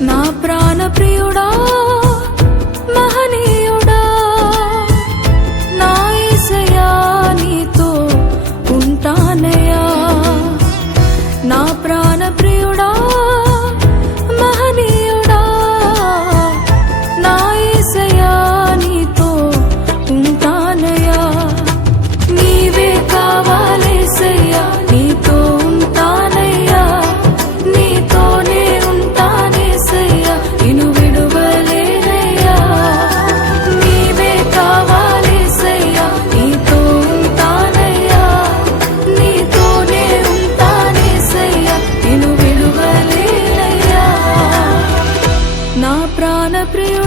నా ప్రాణ ప్రియుడా మహనీయుడా నా ఈసయా నీతో ఉంటానయా నా ప్రాణ ప్రియుడా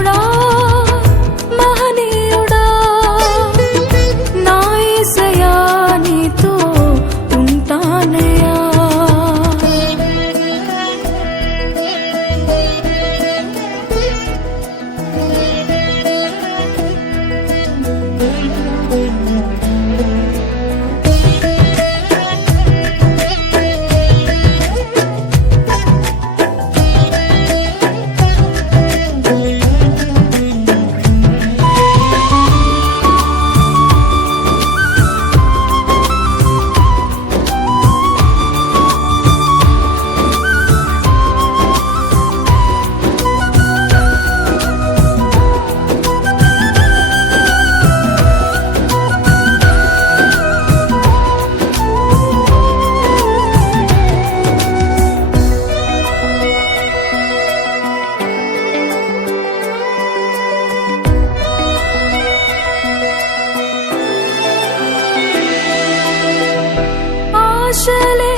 不让。雪莲